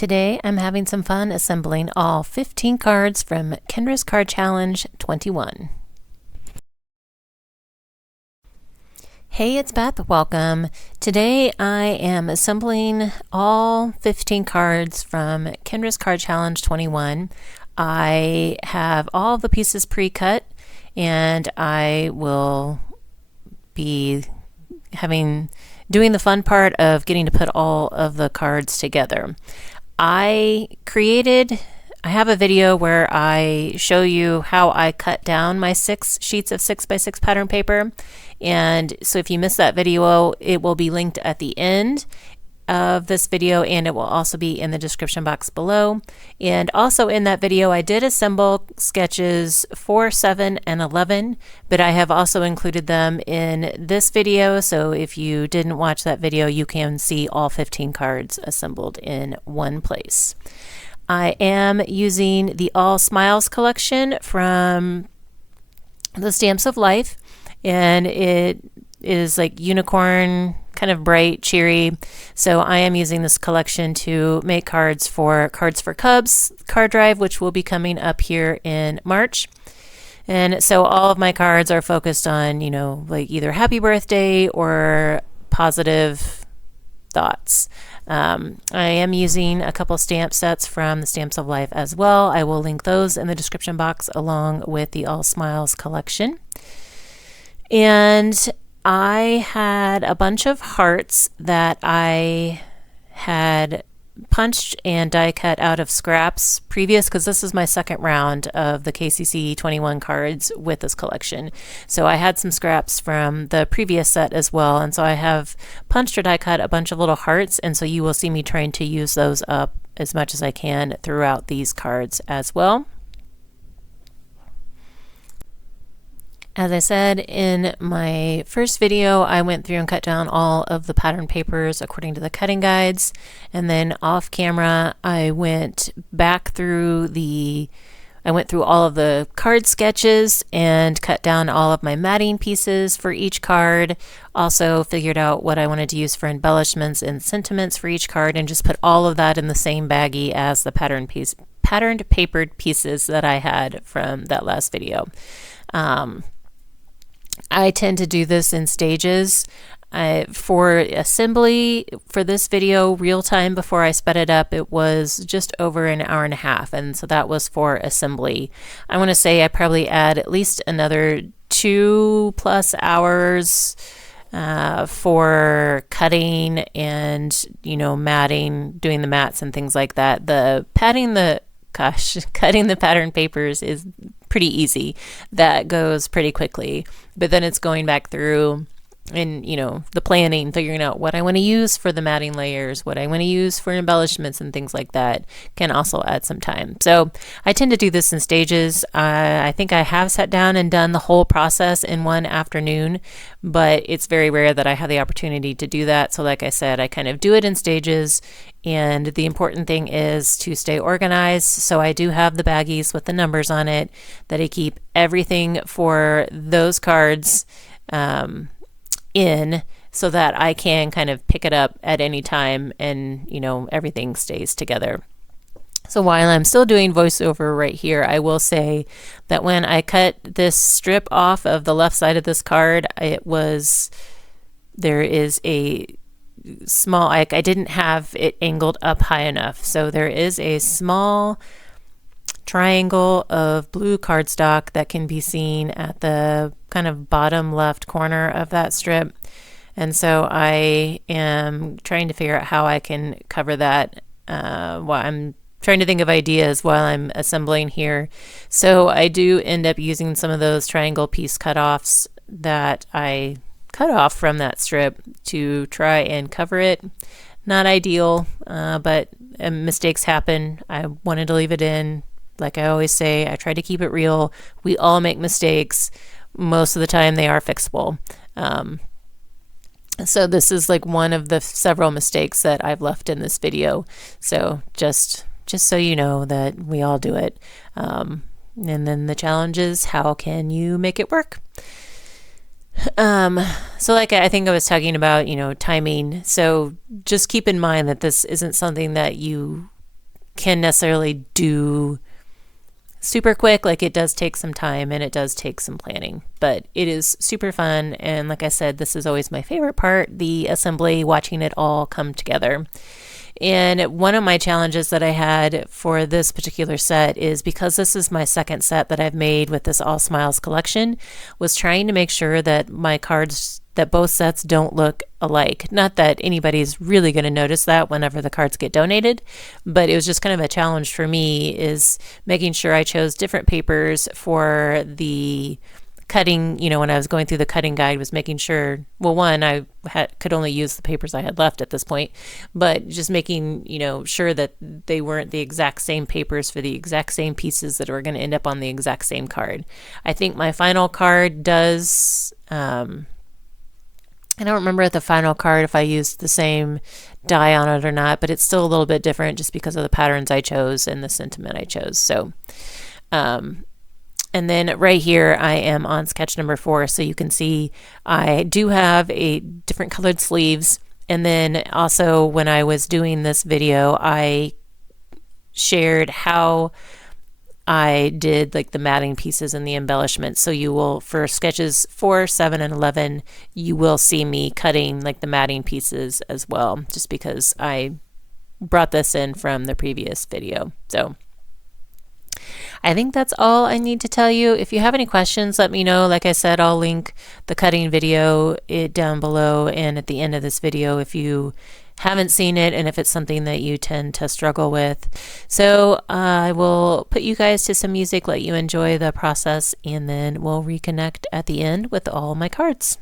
Today I'm having some fun assembling all 15 cards from Kendra's Card Challenge 21. Hey, it's Beth. Welcome. Today I am assembling all 15 cards from Kendra's Card Challenge 21. I have all the pieces pre-cut and I will be doing the fun part of getting to put all of the cards together. I have a video where I show you how I cut down my 6 sheets of 6x6 pattern paper. And so if you missed that video, it will be linked at the end of this video, and it will also be in the description box below. And also in that video, I did assemble sketches 4, 7, and 11, but I have also included them in this video. So if you didn't watch that video, you can see all 15 cards assembled in one place. I am using the All Smiles collection from the Stamps of Life, and it is like unicorn, kind of bright, cheery. So I am using this collection to make cards for Cubs card drive, which will be coming up here in March. And so all of my cards are focused on, like either happy birthday or positive thoughts. I am using a couple stamp sets from the Stamps of Life as well. I will link those in the description box along with the All Smiles collection. And I had a bunch of hearts that I had punched and die cut out of scraps previous, because this is my second round of the KCC 21 cards with this collection. So I had some scraps from the previous set as well, and so I have punched or die cut a bunch of little hearts, and so you will see me trying to use those up as much as I can throughout these cards as well. As I said in my first video, I went through and cut down all of the pattern papers according to the cutting guides, and then off camera I went through all of the card sketches and cut down all of my matting pieces for each card. Also figured out what I wanted to use for embellishments and sentiments for each card, and just put all of that in the same baggie as the patterned papered pieces that I had from that last video. I tend to do this in stages. For assembly for this video, real time before I sped it up, it was just over an hour and a half, and so that was for assembly. I want to say I probably add at least another 2+ hours for cutting and matting, doing the mats and things like that. Cutting the pattern papers is pretty easy. That goes pretty quickly, but then it's going back through and the planning, figuring out what I want to use for the matting layers, what I want to use for embellishments and things like that can also add some time. So I tend to do this in stages. I think I have sat down and done the whole process in one afternoon, but it's very rare that I have the opportunity to do that. So like I said, I kind of do it in stages, and the important thing is to stay organized. So I do have the baggies with the numbers on it that I keep everything for those cards in, so that I can kind of pick it up at any time and everything stays together. So while I'm still doing voiceover right here, I will say that when I cut this strip off of the left side of this card, there is a small, I didn't have it angled up high enough, so there is a small triangle of blue cardstock that can be seen at the kind of bottom left corner of that strip, and so I am trying to figure out how I can cover that while I'm trying to think of ideas while I'm assembling here. So I do end up using some of those triangle piece cutoffs that I cut off from that strip to try and cover it. Not ideal, but mistakes happen. I wanted to leave it in. Like I always say, I try to keep it real. We all make mistakes. Most of the time they are fixable. So this is like one of the several mistakes that I've left in this video. So just so you know that we all do it. And then the challenge is, how can you make it work? So like I think I was talking about, timing. So just keep in mind that this isn't something that you can necessarily do super quick. Like, it does take some time and it does take some planning, but it is super fun. And like I said, this is always my favorite part, the assembly, watching it all come together. And one of my challenges that I had for this particular set is, because this is my second set that I've made with this All Smiles collection, was trying to make sure that my cards, that both sets don't look alike. Not that anybody's really going to notice that whenever the cards get donated, but it was just kind of a challenge for me, is making sure I chose different papers for the cutting. When I was going through the cutting guide, was making sure, well, one, I could only use the papers I had left at this point, but just making sure that they weren't the exact same papers for the exact same pieces that were going to end up on the exact same card. I think my final card does, I don't remember at the final card if I used the same die on it or not, but it's still a little bit different just because of the patterns I chose and the sentiment I chose. So and then right here I am on sketch number 4, so you can see I do have a different colored sleeves. And then also, when I was doing this video, I shared how I did like the matting pieces and the embellishments. So you will, for sketches 4, 7, and 11, you will see me cutting like the matting pieces as well, just because I brought this in from the previous video. So I think that's all I need to tell you. If you have any questions, let me know. Like I said, I'll link the cutting video down below and at the end of this video if you haven't seen it and if it's something that you tend to struggle with. So I will put you guys to some music, let you enjoy the process, and then we'll reconnect at the end with all my cards.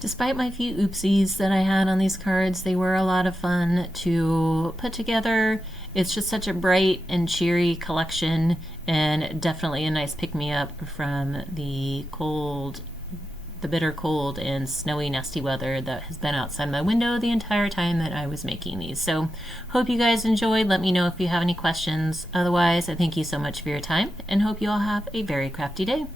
Despite my few oopsies that I had on these cards, they were a lot of fun to put together. It's just such a bright and cheery collection, and definitely a nice pick-me-up from the bitter cold and snowy, nasty weather that has been outside my window the entire time that I was making these. So hope you guys enjoyed. Let me know if you have any questions. Otherwise, I thank you so much for your time and hope you all have a very crafty day.